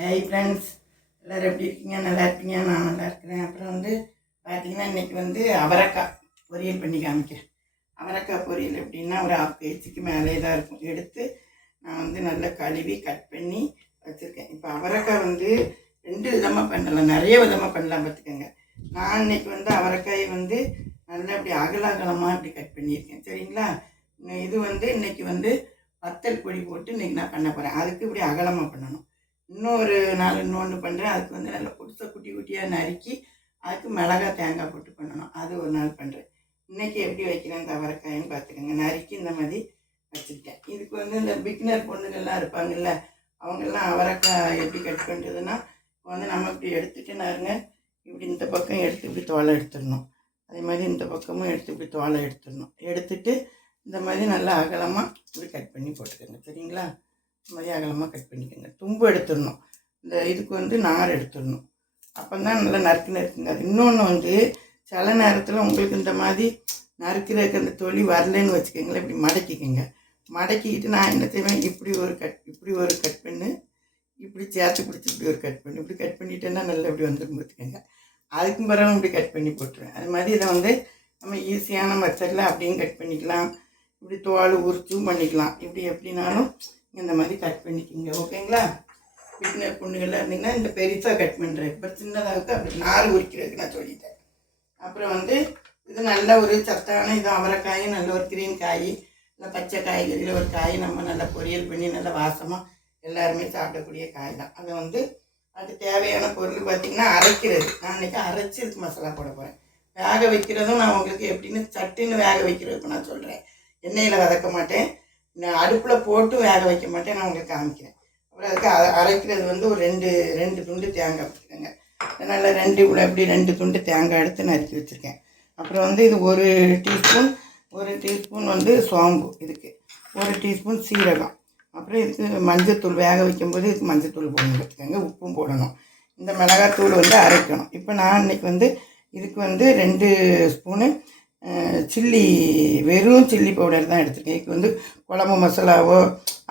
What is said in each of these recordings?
Hi friends, எல்லோரும் எப்படி இருக்கீங்க? நல்லா இருக்கீங்க? நான் நல்லா இருக்கிறேன். அப்புறம் பார்த்திங்கன்னா இன்றைக்கி அவரைக்காய் பொரியல் பண்ணி காமிக்கிறேன். அவரைக்காய் பொரியல் எப்படின்னா ஒரு 1/2 கேஜிக்கு மேலே தான் இருக்கும். எடுத்து நான் நல்லா கழுவி கட் பண்ணி வச்சுருக்கேன். இப்போ அவரைக்காய் 2 விதமாக பண்ணலாம், நிறைய விதமாக பண்ணலாம் பார்த்துக்கோங்க. நான் இன்றைக்கி அவரைக்காயை நல்லா இப்படி அகலமாக இப்படி கட் பண்ணியிருக்கேன். சரிங்களா? இது இன்றைக்கி வத்தல் பொடி போட்டு இன்றைக்கி நான் பண்ண போகிறேன். அதுக்கு இப்படி அகலமாக பண்ணணும். இன்னொரு நாள் இன்னொன்று பண்ணுறேன். அதுக்கு நல்லா புதுசாக குட்டி குட்டியாக நறுக்கி அதுக்கு மிளகாய் தேங்காய் போட்டு பண்ணணும். அது ஒரு நாள் பண்ணுறேன். இன்றைக்கி எப்படி வைக்கிறேன் அவரைக்காயின்னு பார்த்துக்கோங்க. நறுக்கி இந்த மாதிரி வச்சுக்கிட்டேன். இதுக்கு இந்த பிகினர் பொண்ணுங்கள்லாம் இருப்பாங்கள்ல, அவங்கெல்லாம் அவரைக்காய் எப்படி கட் பண்ணுறதுன்னா நம்ம இப்படி எடுத்துகிட்டு நாருங்க இப்படி இந்த பக்கம் எடுத்து இப்படி தோலை எடுத்துடணும். அதே மாதிரி இந்த பக்கமும் எடுத்து இப்படி தோலை எடுத்துடணும். எடுத்துட்டு இந்த மாதிரி நல்லா அகலமாக இப்படி கட் பண்ணி போட்டுக்கோங்க. சரிங்களா? இந்த மாதிரி அகலமாக கட் பண்ணிக்கோங்க. தும்பு எடுத்துடணும். இந்த இதுக்கு நார் எடுத்துடணும். அப்போ தான் நல்லா நறுக்குங்க. அது இன்னொன்று சில நேரத்தில் உங்களுக்கு இந்த மாதிரி நறுக்கிறதுக்கு அந்த தொலி வரலன்னு வச்சுக்கோங்களேன், இப்படி மடக்கிக்கோங்க. மடக்கிக்கிட்டு நான் என்ன செய்வேன், இப்படி ஒரு கட் பண்ணு, இப்படி சேர்த்து பிடிச்சி இப்படி ஒரு கட் பண்ணி இப்படி கட் பண்ணிட்டேன்னா நல்லா இப்படி வந்துடும் பார்த்துக்கோங்க. அதுக்கும் பிறகு இப்படி கட் பண்ணி போட்டுருவேன். அது மாதிரி இதை நம்ம ஈஸியான மெத்தடில் அப்படியும் கட் பண்ணிக்கலாம். இப்படி தோல் உரிச்சும் பண்ணிக்கலாம். இப்படி எப்படினாலும் இந்த மாதிரி கட் பண்ணிக்கிங்க. ஓகேங்களா? பிகினர் பொண்ணுகள்லாம் இருந்தீங்கன்னா இந்த பெருசாக கட் பண்ணுறேன். இப்போ சின்னதாக அப்படி நார் உரிக்கிறதுக்கு நான் சொல்லிட்டேன். அப்புறம் இது நல்ல ஒரு சத்தான இது அவரைக்காயும் நல்ல ஒரு கிரீன் காய், இல்லை பச்சை காய்கறியில் ஒரு காய் நம்ம நல்லா பொரியல் பண்ணி நல்லா வாசமாக எல்லாருமே சாப்பிடக்கூடிய காய் தான். அதை அதுக்கு தேவையான பொருள் பார்த்திங்கன்னா அரைக்கிறது. நான் இன்றைக்கி அரைச்சி இதுக்கு மசாலா போட போகிறேன். வேக வைக்கிறதும் நான் உங்களுக்கு எப்படின்னு சட்டுன்னு வேக வைக்கிறதுக்கு நான் சொல்கிறேன். எண்ணெயில் வதக்க மாட்டேன், நான் அடுப்பில் போட்டு வேக வைக்க மாட்டேன். நான் உங்களுக்கு காமிக்கிறேன். அப்புறம் அதுக்கு அரைக்கிறது ஒரு ரெண்டு துண்டு தேங்காய் வச்சுக்கோங்க. நல்லா 2 துண்டு தேங்காய் எடுத்து நறுக்கி வச்சுருக்கேன். அப்புறம் இது 1 டீஸ்பூன் சோம்பு, இதுக்கு 1 டீஸ்பூன் சீரகம். அப்புறம் இதுக்கு மஞ்சத்தூள், வேக வைக்கும்போது இதுக்கு மஞ்சத்தூள் போடணும் பார்த்துக்கோங்க. உப்பும் போடணும். இந்த மிளகாத்தூள் அரைக்கணும். இப்போ நான் இன்றைக்கி இதுக்கு 2 ஸ்பூனு சில்லி, வெறும் சில்லி பவுடர் தான் எடுத்துருக்கேன். இதுக்கு குழம்பு மசாலாவோ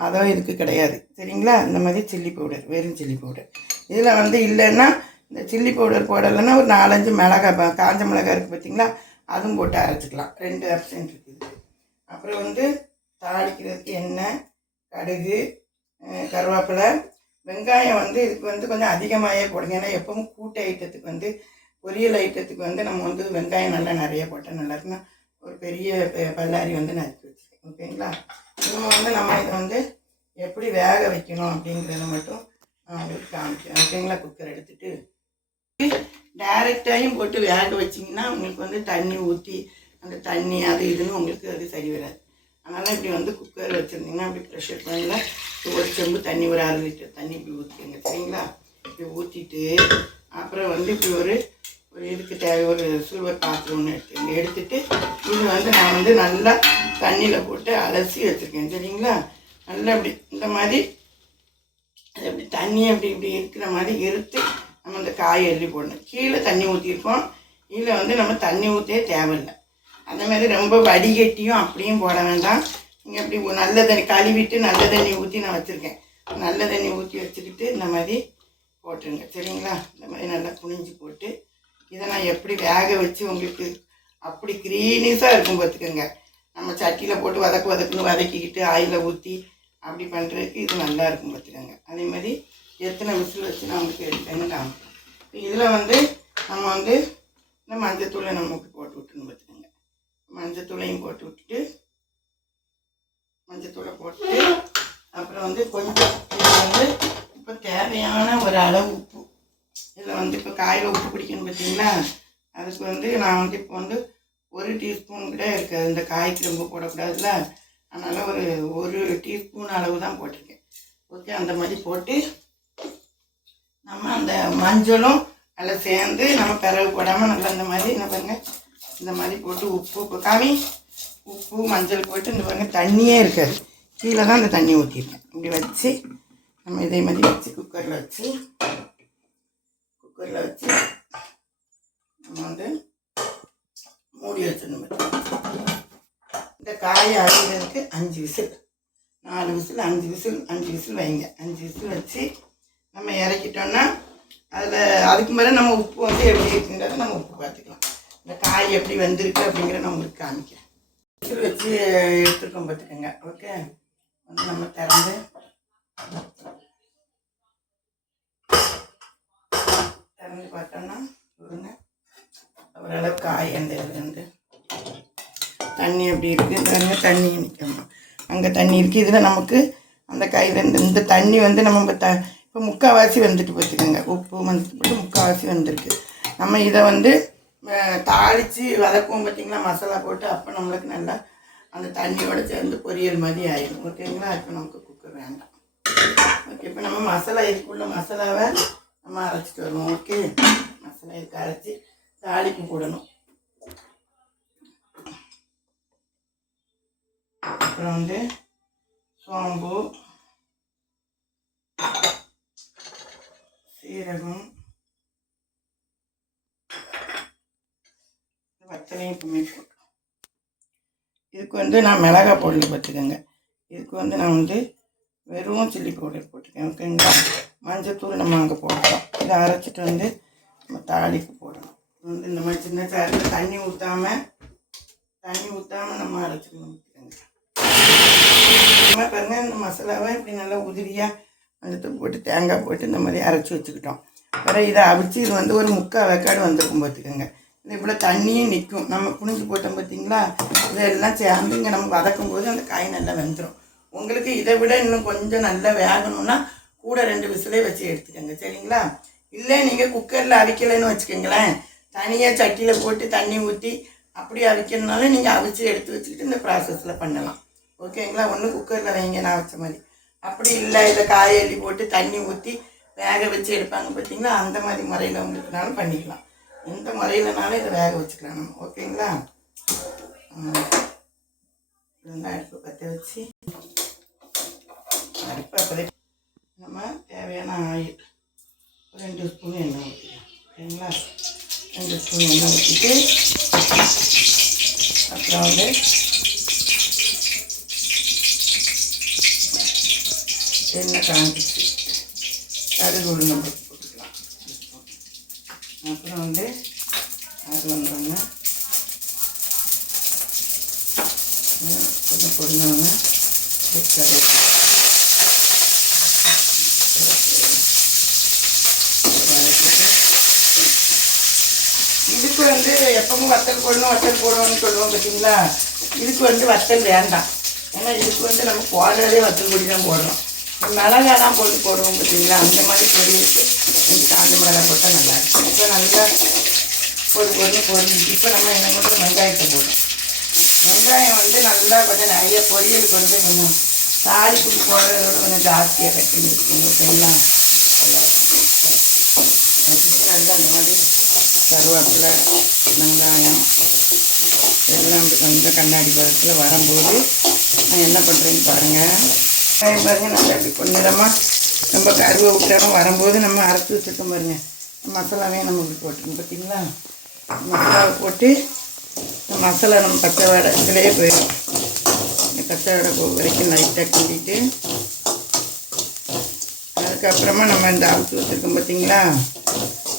அதோ இதுக்கு கிடையாது. சரிங்களா? இந்த மாதிரி சில்லி பவுடர், வெறும் சில்லி பவுடர். இதில் இல்லைன்னா இந்த சில்லி பவுடர் போடலைன்னா ஒரு 4-5 மிளகாய், காஞ்ச மிளகாய் இருக்குது பார்த்திங்களா, அதுவும் போட்டு அரைச்சிக்கலாம். 2 ஆப்ஷன் இருக்குது. அப்புறம் தாளிக்கிறதுக்கு எண்ணெய், கடுகு, கருவேப்பிலை, வெங்காயம் இதுக்கு கொஞ்சம் அதிகமாகவே போடுங்க. ஏன்னா எப்பவும் கூட்டு ஐட்டத்துக்கு பொரியல் ஐட்டத்துக்கு நம்ம வெங்காயம் நல்லா நிறைய போட்டால் நல்லா இருக்குன்னா ஒரு பெரிய பல்லாரி நறுக்கி வச்சுருக்கேன். ஓகேங்களா? இன்னும் நம்ம இதை எப்படி வேக வைக்கணும் அப்படிங்கிறத மட்டும் நான் உங்களுக்கு காமிக்கிறேன். ஓகேங்களா? குக்கர் எடுத்துகிட்டு டைரெக்டாயும் போட்டு வேக வச்சிங்கன்னா உங்களுக்கு தண்ணி ஊற்றி அந்த தண்ணி அது இதுன்னு உங்களுக்கு அது சரி வராது. அதனால் இப்படி குக்கர் வச்சுருந்தீங்கன்னா அப்படி ப்ரெஷர் பண்ணியில் ஒரு செம்பு தண்ணி, ஒரு 1/2 லிட்டர் தண்ணி இப்படி ஊற்றிக்கங்க. சரிங்களா? இப்படி ஊற்றிட்டு அப்புறம் இப்படி ஒரு இதுக்கு தேவை ஒரு சில்வர் பாத்திரம் ஒன்று எடுத்துகிட்டு இது நான் நல்லா தண்ணியில் போட்டு அலசி வச்சுருக்கேன். சரிங்களா? நல்லா இப்படி இந்த மாதிரி அது அப்படி தண்ணி இப்படி இருக்கிற மாதிரி எடுத்து நம்ம இந்த காயை எள்ளி போடணும். கீழே தண்ணி ஊற்றிருக்கோம். இதில் நம்ம தண்ணி ஊற்றவே தேவையில்லை. அந்த மாதிரி ரொம்ப வடிகட்டியும் அப்படியும் போட வேண்டாம். நீங்கள் இப்படி நல்ல தண்ணி கழுவிட்டு நல்ல தண்ணி ஊற்றி நான் வச்சுருக்கேன். நல்ல தண்ணி ஊற்றி வச்சுக்கிட்டு இந்த மாதிரி போட்டுருங்க. சரிங்களா? இந்த மாதிரி நல்லா புழிஞ்சு போட்டு இதை நான் எப்படி வேக வச்சு உங்களுக்கு அப்படி க்ரீனிஸாக இருக்கும் பார்த்துக்கோங்க. நம்ம சட்டியில் போட்டு வதக்குன்னு வதக்கிக்கிட்டு ஆயிலில் ஊற்றி அப்படி பண்ணுறதுக்கு இது நல்லா இருக்கும் பார்த்துக்கோங்க. அதே மாதிரி எத்தனை விசில் வச்சு நான் உங்களுக்கு எடுத்தேன்னு காமிப்பேன். இதில் நம்ம இந்த மஞ்சத்தூளை நமக்கு போட்டு விட்டுன்னு பார்த்துக்கோங்க. மஞ்சத்தூளையும் போட்டு விட்டுட்டு மஞ்சத்தூளை போட்டு அப்புறம் கொஞ்சம் இதில் இப்போ தேவையான ஒரு அளவு உப்பு, இதில் இப்போ காயில் உப்பு பிடிக்கணும் பார்த்தீங்களா, அதுக்கு நான் இப்போ 1 டீஸ்பூன் கூட இருக்காது. இந்த காய்க்கு ரொம்ப போடக்கூடாதுல்ல, அதனால் ஒரு டீஸ்பூன் அளவு தான் போட்டிருக்கேன். ஓகே? அந்த மாதிரி போட்டு நம்ம அந்த மஞ்சளும் நல்லா சேர்ந்து நம்ம பிறகு போடாமல் நல்லா இந்த மாதிரி என்ன பாருங்க, இந்த மாதிரி போட்டு உப்பு மஞ்சள் போட்டு இந்த பாருங்க தண்ணியே இருக்காது. கீழே தான் இந்த தண்ணி ஊற்றிருக்கேன். இப்படி வச்சு நம்ம இதே மாதிரி வச்சு குக்கரில் வச்சு நம்ம மூடி வச்சிடணும். இந்த காயை அரைக்கிறதுக்கு 5 விசில், 4 விசில், 5 விசில் வைங்க. 5 விசில் வச்சு நம்ம இறக்கிட்டோன்னா அதில் அதுக்கு மேலே நம்ம உப்பு வந்து எப்படி இருக்குங்கிறத நம்ம உப்பு பார்த்துக்கலாம். இந்த காய் எப்படி வந்திருக்கு அப்படிங்கிறத நான் உங்களுக்கு காமிக்கிறேன். விசில் வச்சு எடுத்துருக்கோம் பார்த்துக்கோங்க. ஓகே, வந்து நம்ம திறந்து பார்த்தோம்னா ஓரளவு காய் அந்த இதுலேருந்து தண்ணி எப்படி இருக்குது, பாருங்க தண்ணி நிற்கணும். அங்கே தண்ணி இருக்குது. இதில் நமக்கு அந்த காயிலேருந்து இந்த தண்ணி வந்து நம்ம இப்போ முக்கால்வாசி வந்துட்டு பார்த்துக்கோங்க. உப்பு வந்து போட்டு முக்கால்வாசி வந்திருக்கு. நம்ம இதை வந்து தாளித்து வதக்குவோம் பார்த்திங்களா, மசாலா போட்டு. அப்போ நம்மளுக்கு நல்லா அந்த தண்ணியோடு சேர்ந்து பொரியல் மாதிரி ஆயிடும். ஓகேங்களா? இப்போ நமக்கு குக்கர் வேண்டாம். ஓகே, இப்போ நம்ம மசாலா இதுக்குள்ள மசாலாவை நம்ம அரைச்சிட்டு வருவோம். ஓகே, மசாலா இதுக்கு அரைச்சி தாளிக்கு போடணும். அப்புறம் வந்து சோம்பு, சீரகம், வத்தலையும் எப்பவுமே போட்டோம். இதுக்கு வந்து நான் மிளகாய் போடல பார்த்துக்கோங்க. இதுக்கு வந்து நான் வந்து வெறும் சில்லி பவுடர் போட்டிருக்கேன். ஓகேங்களா? மஞ்சத்தூள் நம்ம அங்கே போட்டோம். இதை அரைச்சிட்டு வந்து நம்ம தாளிக்கு போடணும். வந்து இந்த மாதிரி சின்ன சாரில் தண்ணி ஊற்றாமல் நம்ம அரைச்சிக்கணும். பார்த்துக்கோங்க. பாருங்கள், இந்த மசாலாவை இப்படி நல்லா உதிரியாக மஞ்சத்தூள் போட்டு தேங்காய் போட்டு இந்த மாதிரி அரைச்சி வச்சுக்கிட்டோம். வேறு இதை அவிச்சு இது வந்து ஒரு 3/4 வேக்காடு வந்திருக்கும் பார்த்துக்கோங்க. இது இவ்வளோ தண்ணியும் நிற்கும். நம்ம புனிஞ்சு போட்டோம் பார்த்தீங்களா, இதெல்லாம் சேர்ந்து இங்கே நம்ம வதக்கும் போது அந்த காய் நல்லா வெந்துடும். உங்களுக்கு இதை விட இன்னும் கொஞ்சம் நல்லா வேகணும்னா கூட 2 விசிலே வச்சு எடுத்துக்கோங்க. சரிங்களா? இல்லை நீங்கள் குக்கரில் அவிக்கலைன்னு வச்சுக்கோங்களேன், தனியாக சட்டியில் போட்டு தண்ணி ஊற்றி அப்படி அவிக்கணுனாலும் நீங்கள் அவிச்சு எடுத்து வச்சுக்கிட்டு இந்த ப்ராசஸில் பண்ணலாம். ஓகேங்களா? ஒன்று குக்கரில் வைங்க நான் வச்ச மாதிரி. அப்படி இல்லை இதை காய் அள்ளி போட்டு தண்ணி ஊற்றி வேக வச்சு எடுப்பாங்க பார்த்தீங்களா, அந்த மாதிரி முறையில் உங்களுக்குனாலும் பண்ணிக்கலாம். எந்த முறையிலனாலும் இதை வேக வச்சுக்கலாம் நம்ம. ஓகேங்களா? இதெல்லாம் அடுப்பு பற்ற வச்சு அடுப்பு அப்போதே நம்ம தேவையான ஆயில் 2 ஸ்பூன் எண்ணெய் ஊற்றிக்கலாம். ஓகேங்களா? 2 ஸ்பூன் எண்ணெய் ஊற்றிட்டு அப்புறம் வந்து எண்ணெய் காஞ்சிச்சு கடுகு உளுந்தம் பருப்பு போட்டுக்கலாம். அப்புறம் வந்து அது வந்தோடனே கொஞ்சம் பொருந்தோடனே இதுக்கு வந்து எப்பவும் வத்தல் போடணும்னு சொல்லுவோம் பார்த்தீங்களா, இதுக்கு வந்து வத்தல் வேண்டாம். ஏன்னா இதுக்கு வந்து நம்ம போடுறதே வத்தல் பொடி தான் போடுறோம். மிளகாலாம் போட்டு போடுவோம் பார்த்தீங்களா, அந்த மாதிரி பொடிக்கு கொஞ்சம் காஞ்ச மிளகாய் போட்டால் நல்லாயிருக்கும். இப்போ நல்லா பொரிஞ்சு இப்போ நம்ம என்ன பண்ணுறோம், வெங்காயத்தை போடுறோம். வெங்காயம் வந்து நல்லா கொஞ்சம் நிறைய பொரியலுக்கு வந்து கொஞ்சம் தாளிப்புக்கு போடுறதோட கொஞ்சம் ஜாஸ்தியாக கட்டி வச்சுக்கோங்க. ஓகேங்களா? வச்சுட்டு நல்லா அந்த மாதிரி கருவேப்பிலை, வெங்காயம் எல்லாம் கொஞ்சம் கண்ணாடி பதத்தில் வரும்போது நான் என்ன பண்ணுறேன்னு பாருங்கள். வெங்காயம் பாருங்கள் நல்லா இப்படி பொன்னிறமாக ரொம்ப கருவை விட்டாலும் வரும்போது நம்ம அரைச்சி வச்சுருக்கோம் பாருங்கள். மசாலாவையும் நம்ம இப்படி போட்டுருக்கோம் பார்த்தீங்களா. மசாலாவை போட்டு மசாலா நம்ம பச்சை வடை இதிலேயே போயிடும். பச்சை வடை வரைக்கும் லைட்டாக கிண்டிட்டு அதுக்கப்புறமா நம்ம இந்த அவிச்சு வச்சுருக்கோம் பார்த்தீங்களா,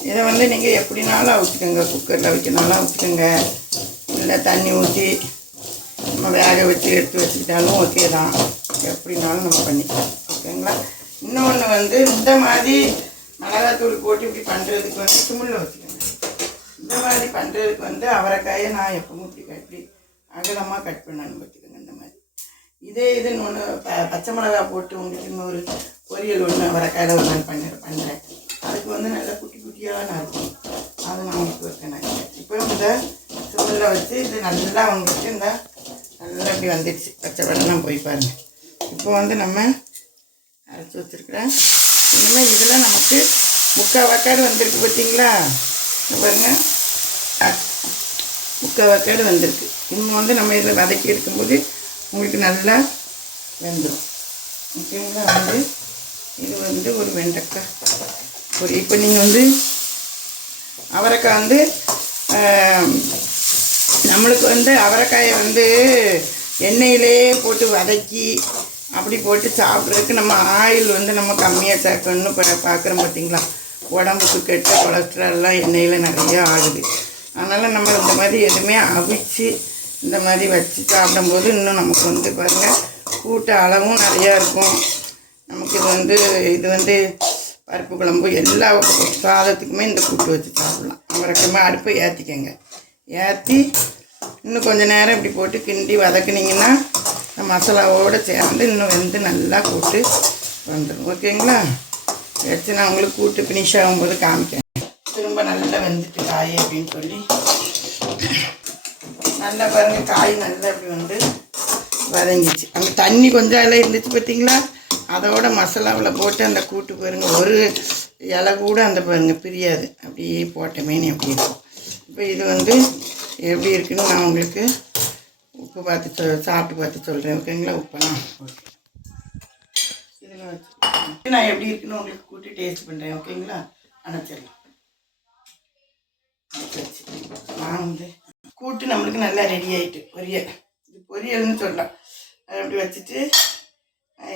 இதை வந்து நீங்கள் எப்படினாலும் அவிச்சுக்கோங்க. குக்கரில் அவிக்கனாலும் அவிச்சுக்கோங்க, இல்லை தண்ணி ஊற்றி நம்ம வேக வச்சு எடுத்து வச்சுக்கிட்டாலும் ஓகே தான். எப்படினாலும் நம்ம பண்ணிக்கலாம். ஓகேங்களா? இன்னொன்று வந்து இந்த மாதிரி மிளகாத்தூள் போட்டு இப்படி பண்ணுறதுக்கு வந்து சிம்மில் வச்சுக்கோங்க. இந்த மாதிரி பண்ணுறதுக்கு வந்து அவரைக்காயை நான் எப்பவும் இப்படி அகலமாக கட் பண்ணணும் பார்த்துக்கோங்க. இந்த மாதிரி இது ஒன்று பச்சை மிளகா போட்டு உங்களுக்கு இன்னொரு பொரியல் ஒன்று அவரைக்காயில் ஒரு நாள் பண்ணுறேன். அதுக்கு வந்து நல்லா குட்டி குட்டியாக நான் இருக்கும். அதை நான் உங்களுக்கு வைக்கேன். இப்போ இந்த சிம்மில் வச்சு இது நல்லா உங்களுக்கு நல்லா இப்படி வந்துடுச்சு. பச்சை வெள்ளம் போய் பாருங்கள். இப்போ வந்து நம்ம அரைச்சி வச்சுருக்குறேன். இனிமேல் இதில் நமக்கு 3/4 வேக்காடு வந்திருக்கு பார்த்தீங்களா. பாருங்கள், 3/4 வேக்காடு வந்திருக்கு. இன்னும் வந்து நம்ம இதில் வதக்கி எடுக்கும்போது உங்களுக்கு நல்லா வெந்துடும். ஓகேங்களா? வந்து இது வந்து ஒரு வெண்டைக்காய் ஒரு இப்போ நீங்கள் வந்து அவரைக்காய் வந்து நம்மளுக்கு வந்து அவரைக்காயை வந்து எண்ணெயிலே போட்டு வதக்கி அப்படி போட்டு சாப்பிட்றதுக்கு நம்ம ஆயில் வந்து நம்ம கம்மியாக சேர்க்கணும்னு பார்க்குறோம் பார்த்தீங்களா. உடம்புக்கு கெட்ட கொலஸ்ட்ரால்லாம் எண்ணெயில் நிறைய ஆகுது. அதனால் நம்ம இந்த மாதிரி எதுவுமே அவிச்சு இந்த மாதிரி வச்சு சாப்பிடும்போது இன்னும் நமக்கு வந்து பாருங்கள் கூட்ட அளவும் நிறையா இருக்கும். நமக்கு இது வந்து பருப்பு குழம்பு எல்லா சாதத்துக்குமே இந்த கூட்டு வச்சு சாப்பிட்லாம். அவரைக்கமாக அடுப்பை ஏற்றிக்கங்க. ஏற்றி இன்னும் கொஞ்சம் நேரம் இப்படி போட்டு கிண்டி வதக்குனிங்கன்னா இந்த மசாலாவோடு சேர்ந்து இன்னும் வெந்து நல்லா கூட்டு வந்துடும். ஓகேங்களா? வச்சு நான் உங்களுக்கு கூட்டு ஃபினிஷ் ஆகும்போது காமிக்கிறேன். திரும்ப நல்லா வெந்துட்டு காய் அப்படின்னு சொல்லி நல்லா பாருங்கள், காய் நல்லா இப்படி வந்து வதங்கிச்சு. அங்கே தண்ணி கொஞ்சம் இலை இருந்துச்சு பார்த்தீங்களா, அதோட மசாலாவில் போட்டு அந்த கூட்டு பாருங்கள் ஒரு இலை கூட அந்த பாருங்கள் பிரியாது. அப்படியே போட்ட மீன் எப்படி இருக்கும். இப்போ இது வந்து எப்படி இருக்குன்னு நான் உங்களுக்கு உப்பு பார்த்து சாப்பிட்டு பார்த்து சொல்கிறேன். ஓகேங்களா? உப்பெல்லாம் ஓகே இதில் வச்சு நான் எப்படி இருக்குன்னு உங்களுக்கு கூட்டி டேஸ்ட் பண்ணுறேன். ஓகேங்களா? அணைச்சிடலாம். வச்சு நான் வந்து கூட்டு நம்மளுக்கு நல்லா ரெடி ஆகிட்டு பொரியல். இது பொரியல்னு சொல்லலாம். அதை அப்படி வச்சுட்டு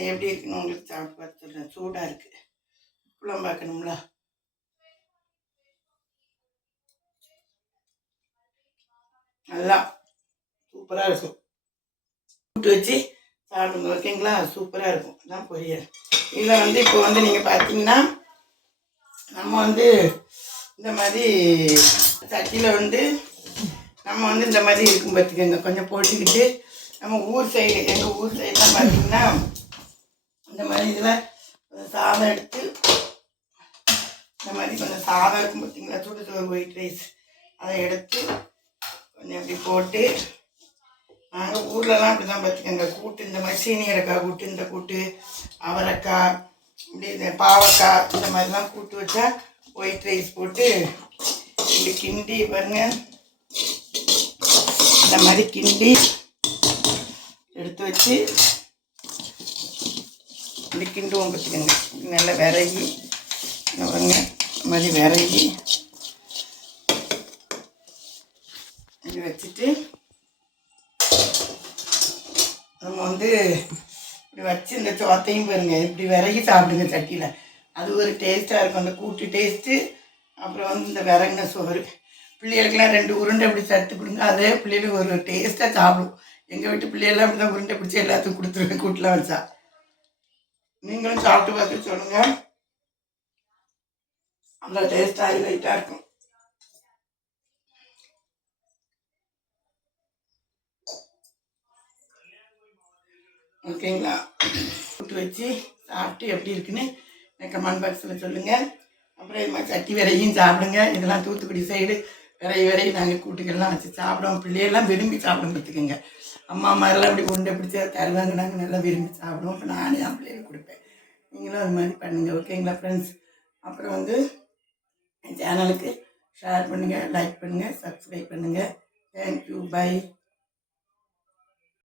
எப்படி இருக்குன்னு உங்களுக்கு சாப்பிட்டு பார்த்து சொல்கிறேன். சூடாக இருக்குது. உப்புலாம் பார்க்கணுங்களா? நல்லா சூப்பராக இருக்கும். கூட்டு வச்சு சாப்பிடுங்க. ஓகேங்களா? சூப்பராக இருக்கும். அதான் பொரியல். இதில் வந்து இப்போ வந்து நீங்கள் பார்த்தீங்கன்னா நம்ம வந்து இந்த மாதிரி சட்டியில் வந்து நம்ம வந்து இந்த மாதிரி இருக்கும் பார்த்துக்கோங்க. கொஞ்சம் போட்டுக்கிட்டு நம்ம ஊர் சைடு எங்கள் ஊர் சைடெலாம் பார்த்திங்கன்னா இந்த மாதிரி இதில் சாதம் எடுத்து இந்த மாதிரி கொஞ்சம் சாதம் இருக்கும் பார்த்திங்களா, சுடு சோறு ஒயிட் ரைஸ் அதை எடுத்து கொஞ்சம் இப்படி போட்டு நாங்கள் ஊர்லலாம் அப்படி தான் பார்த்துக்கோங்க. கூட்டு இந்த மாதிரி சீனியரைக்காய் கூட்டு, இந்த கூட்டு அவரைக்காய், இப்படி இந்த பாவக்காய் இந்த மாதிரிலாம் கூட்டு வச்சா ஒயிட் ரைஸ் போட்டு இப்படி கிண்டி பாருங்கள். இந்த மாதிரி கிண்டி எடுத்து வச்சு இப்படி கிண்டுவோம் பார்த்துக்கோங்க. நல்லா விரகி பாருங்க, இந்த மாதிரி விரகி இப்படி வச்சுட்டு நம்ம வந்து இப்படி வச்சு இந்த சோத்தையும் பாருங்கள் இப்படி விரகி சாப்பிடுங்க சட்டியில். அது ஒரு டேஸ்ட்டாக இருக்கும், அந்த கூட்டு டேஸ்ட்டு. அப்புறம் வந்து இந்த விறகுன சோறு பிள்ளைகளுக்கெல்லாம் 2 உருண்டை அப்படி சட்டு கொடுங்க. அதே பிள்ளைகளுக்கு ஒரு டேஸ்ட்டாக சாப்பிடும். எங்கள் வீட்டு பிள்ளைகள்லாம் அப்படி தான் உருண்டை பிடிச்சி எல்லாத்துக்கும் கொடுத்துருவேன் கூட்டெலாம் வச்சா. நீங்களும் சாப்பிட்டு பார்த்து சொல்லுங்கள். நல்லா டேஸ்ட்டாக ஹைலைட்டாக இருக்கும். ஓகேங்களா? கூட்டு வச்சு சாப்பிட்டு எப்படி இருக்குன்னு கமெண்ட் பாக்ஸில் சொல்லுங்கள். அப்புறம் இது மாதிரி சட்டி விரையும் சாப்பிடுங்க. இதெல்லாம் தூத்துக்குடி சைடு விரைவி நாங்கள் கூட்டுக்கெல்லாம் வச்சு சாப்பிடுவோம். பிள்ளையெல்லாம் விரும்பி சாப்பிடும் பார்த்துக்கோங்க. அம்மா மாதிரிலாம் அப்படி உருண்டை பிடிச்சி தருவாங்க, நாங்கள் நல்லா விரும்பி சாப்பிடுவோம். இப்போ நானே என் பிள்ளைகளுக்கு கொடுப்பேன். நீங்களும் அது மாதிரி பண்ணுங்கள். ஓகேங்களா ஃப்ரெண்ட்ஸ்? அப்புறம் வந்து என் சேனலுக்கு ஷேர் பண்ணுங்கள், லைக் பண்ணுங்கள், சப்ஸ்கிரைப் பண்ணுங்கள். தேங்க்யூ. பை.